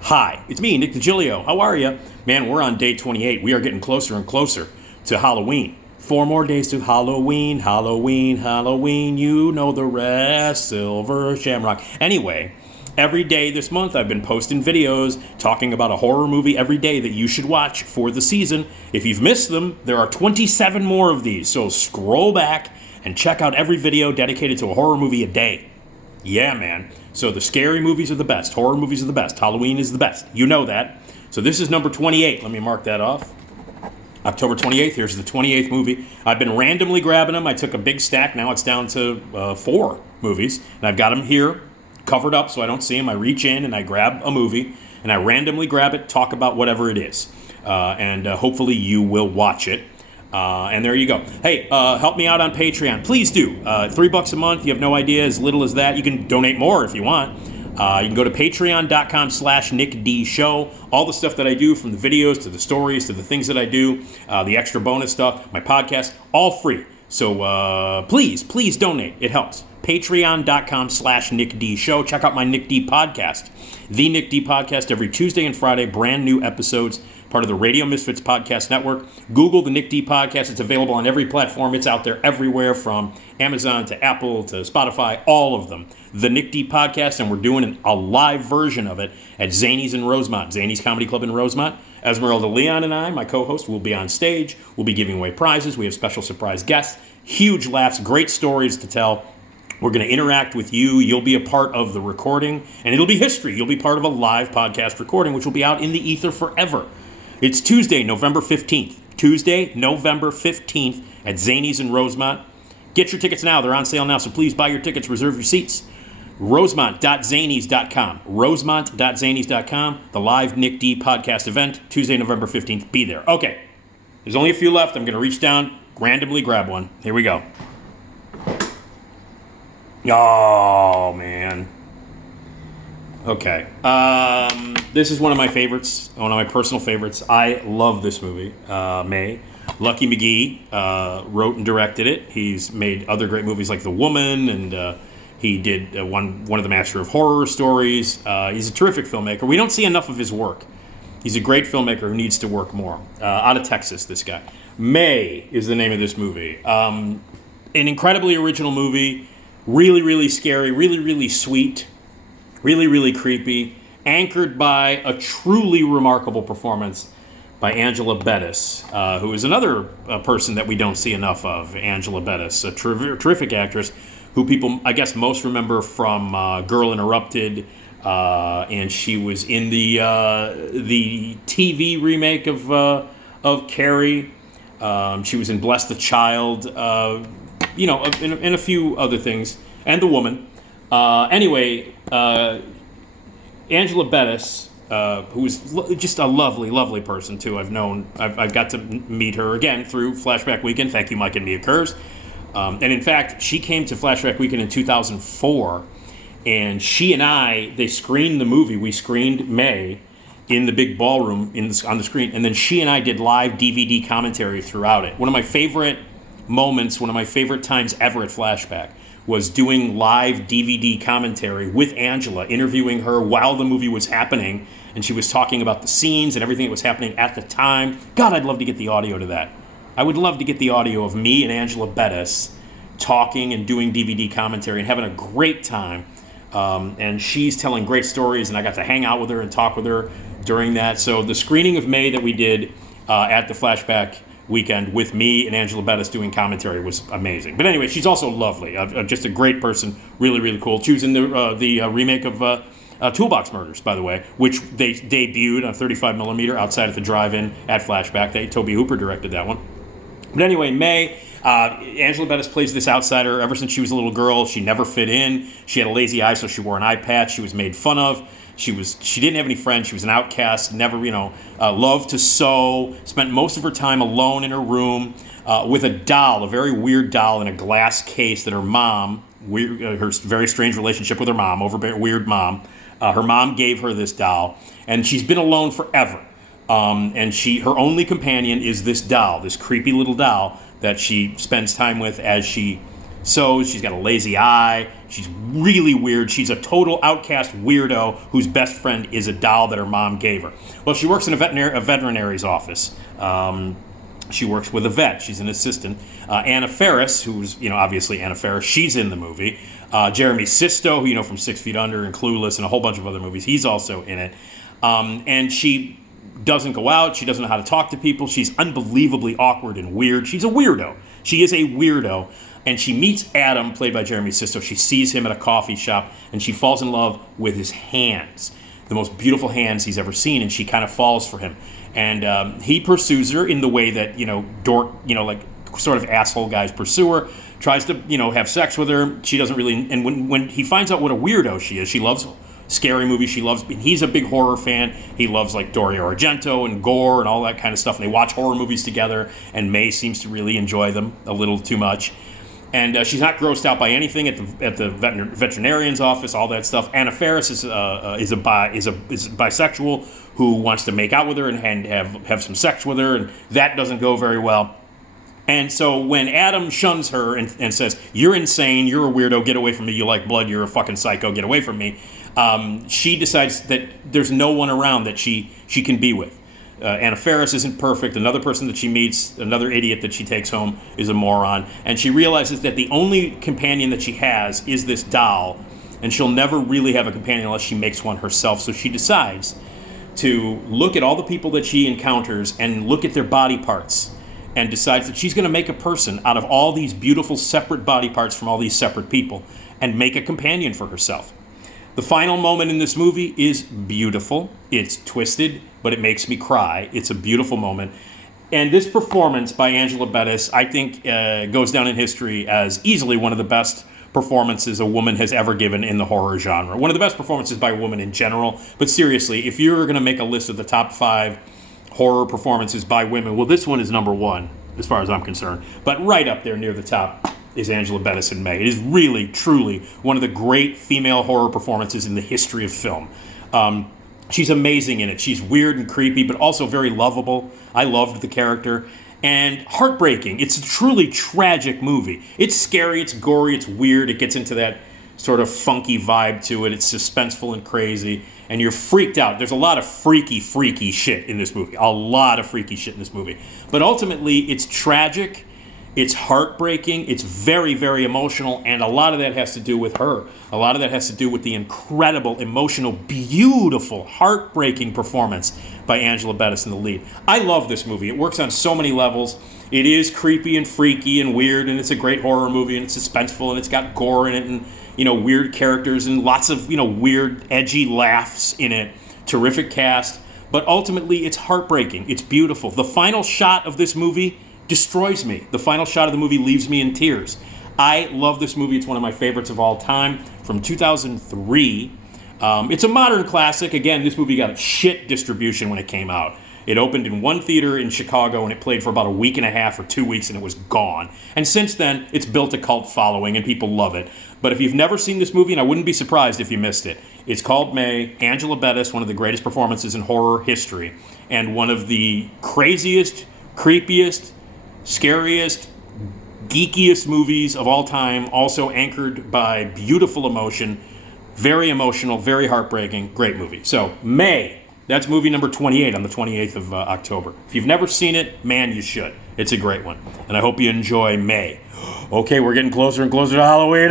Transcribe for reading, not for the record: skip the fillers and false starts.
Hi, it's me, Nick Digilio. How are you? Man, we're on day 28. We are getting closer and closer to Halloween. 4 more days to Halloween, Halloween, Halloween. You know the rest, Silver Shamrock. Anyway, every day this month I've been posting videos talking about a horror movie every day that you should watch for the season. If you've missed them, there are 27 more of these. So scroll back and check out every video dedicated to a horror movie a day. Yeah, man. So the scary movies are the best. Horror movies are the best. Halloween is the best. You know that. So this is number 28. Let me mark that off. October 28th. Here's the 28th movie. I've been randomly grabbing them. I took a big stack. Now it's down to 4 movies. And I've got them here covered up so I don't see them. I reach in and I grab a movie. And I randomly grab it, talk about whatever it is. And hopefully you will watch it. And there you go. Hey, help me out on Patreon. Please do. $3 a month. You have no idea. As little as that. You can donate more if you want. You can go to patreon.com/NickDShow. All the stuff that I do, from the videos to the stories to the things that I do, the extra bonus stuff, my podcast, all free. So please donate. It helps. Patreon.com/NickDShow. Check out my Nick D podcast. The Nick D podcast every Tuesday and Friday. Brand new episodes. Part of the Radio Misfits Podcast Network. Google the Nick D Podcast. It's available on every platform. It's out there everywhere, from Amazon to Apple to Spotify, all of them. The Nick D Podcast, and we're doing a live version of it at Zany's in Rosemont, Zany's Comedy Club in Rosemont. Esmeralda Leon and I, my co-host, will be on stage. We'll be giving away prizes. We have special surprise guests. Huge laughs, great stories to tell. We're going to interact with you. You'll be a part of the recording, and it'll be history. You'll be part of a live podcast recording, which will be out in the ether forever. It's Tuesday, November 15th. Tuesday, November 15th at Zany's in Rosemont. Get your tickets now. They're on sale now, so please buy your tickets. Reserve your seats. Rosemont.zanys.com. Rosemont.zanys.com. The live Nick D podcast event, Tuesday, November 15th. Be there. Okay. There's only a few left. I'm going to reach down, randomly grab one. Here we go. Oh, man. Okay. This is one of my favorites, one of my personal favorites. I love this movie. May. Lucky McGee wrote and directed it. He's made other great movies like The Woman, and he did one of the Master of Horror stories. He's a terrific filmmaker. We don't see enough of his work. He's a great filmmaker who needs to work more. Out of Texas, this guy. May is the name of this movie. An incredibly original movie. Really, really scary. Really, really sweet. Really, really creepy. Anchored by a truly remarkable performance by Angela Bettis, who is another person that we don't see enough of. Angela Bettis, a terrific actress who people, I guess, most remember from Girl Interrupted, and she was in the TV remake of Carrie. She was in Bless the Child, in a few other things, and The Woman. Anyway, Angela Bettis, who is just a lovely, lovely person too. I've got to meet her again through Flashback Weekend. Thank you, Mike and Mia Kurz. And in fact, she came to Flashback Weekend in 2004, and she and they screened the movie. We screened May in the big ballroom on the screen, and then she and I did live DVD commentary throughout it. One of my favorite moments, one of my favorite times ever at Flashback was doing live DVD commentary with Angela, interviewing her while the movie was happening, and she was talking about the scenes and everything that was happening at the time. God, I'd love to get the audio to that. I would love to get the audio of me and Angela Bettis talking and doing DVD commentary and having a great time. And she's telling great stories, and I got to hang out with her and talk with her during that. So the screening of May that we did at the Flashback Weekend with me and Angela Bettis doing commentary was amazing. But anyway, she's also lovely, just a great person, really, really cool. She was in the remake of Toolbox Murders, by the way, which they debuted on 35mm outside at the drive-in at Flashback. Toby Hooper directed that one. But anyway, May, Angela Bettis plays this outsider. Ever since she was a little girl, she never fit in. She had a lazy eye, so she wore an eye patch. She was made fun of. She didn't have any friends. She was an outcast. Never, loved to sew. Spent most of her time alone in her room with a doll, a very weird doll in a glass case that her mom, her very strange relationship with her mom, weird mom. Her mom gave her this doll, and she's been alone forever. And her only companion is this doll, this creepy little doll that she spends time with as she sews. She's got a lazy eye. She's really weird. She's a total outcast weirdo whose best friend is a doll that her mom gave her. Well, she works in a veterinary's office. She works with a vet. She's an assistant. Anna Faris, who's, obviously Anna Faris, she's in the movie. Jeremy Sisto, who from 6 Feet Under and Clueless and a whole bunch of other movies, he's also in it. And she doesn't go out. She doesn't know how to talk to people. She's unbelievably awkward and weird. She's a weirdo. She is a weirdo. And she meets Adam, played by Jeremy Sisto. She sees him at a coffee shop, and she falls in love with his hands, the most beautiful hands he's ever seen, and she kind of falls for him. And he pursues her in the way that, like sort of asshole guys pursue her, tries to, have sex with her. She doesn't really, and when he finds out what a weirdo she is, she loves scary movies. He's a big horror fan. He loves like Dario Argento and gore and all that kind of stuff. And they watch horror movies together, and May seems to really enjoy them a little too much. And she's not grossed out by anything at the veterinarian's office, all that stuff. Anna Faris is bisexual who wants to make out with her and have some sex with her, and that doesn't go very well. And so when Adam shuns her and says, "You're insane, you're a weirdo, get away from me, you like blood, you're a fucking psycho, get away from me," she decides that there's no one around that she can be with. Anna Faris isn't perfect. Another person that she meets, another idiot that she takes home, is a moron. And she realizes that the only companion that she has is this doll, and she'll never really have a companion unless she makes one herself. So she decides to look at all the people that she encounters and look at their body parts, and decides that she's going to make a person out of all these beautiful separate body parts from all these separate people and make a companion for herself. The final moment in this movie is beautiful. It's twisted, but it makes me cry. It's a beautiful moment. And this performance by Angela Bettis, I think, goes down in history as easily one of the best performances a woman has ever given in the horror genre. One of the best performances by a woman in general. But seriously, if you're going to make a list of the top 5 horror performances by women, well, this one is number 1, as far as I'm concerned. But right up there near the top is Angela Bettis in May. It is really, truly one of the great female horror performances in the history of film. She's amazing in it. She's weird and creepy, but also very lovable. I loved the character. And heartbreaking. It's a truly tragic movie. It's scary, it's gory, it's weird. It gets into that sort of funky vibe to it. It's suspenseful and crazy. And you're freaked out. There's a lot of freaky shit in this movie. A lot of freaky shit in this movie. But ultimately, it's tragic. It's heartbreaking. It's very, very emotional. And a lot of that has to do with her. A lot of that has to do with the incredible, emotional, beautiful, heartbreaking performance by Angela Bettis in the lead. I love this movie. It works on so many levels. It is creepy and freaky and weird, and it's a great horror movie, and it's suspenseful, and it's got gore in it, and weird characters, and lots of weird, edgy laughs in it. Terrific cast. But ultimately, it's heartbreaking. It's beautiful. The final shot of this movie destroys me. The final shot of the movie leaves me in tears. I love this movie. It's one of my favorites of all time, from 2003. It's a modern classic. Again, this movie got a shit distribution when it came out. It opened in one theater in Chicago, and it played for about a week and a half or 2 weeks, and it was gone. And since then, it's built a cult following, and people love it. But if you've never seen this movie, and I wouldn't be surprised if you missed it, it's called May. Angela Bettis, one of the greatest performances in horror history, and one of the craziest, creepiest, scariest, geekiest movies of all time, also anchored by beautiful emotion, very emotional, very heartbreaking, great movie. So, May, that's movie number 28 on the 28th of October. If you've never seen it, man, you should. It's a great one. And I hope you enjoy May. Okay, we're getting closer and closer to Halloween.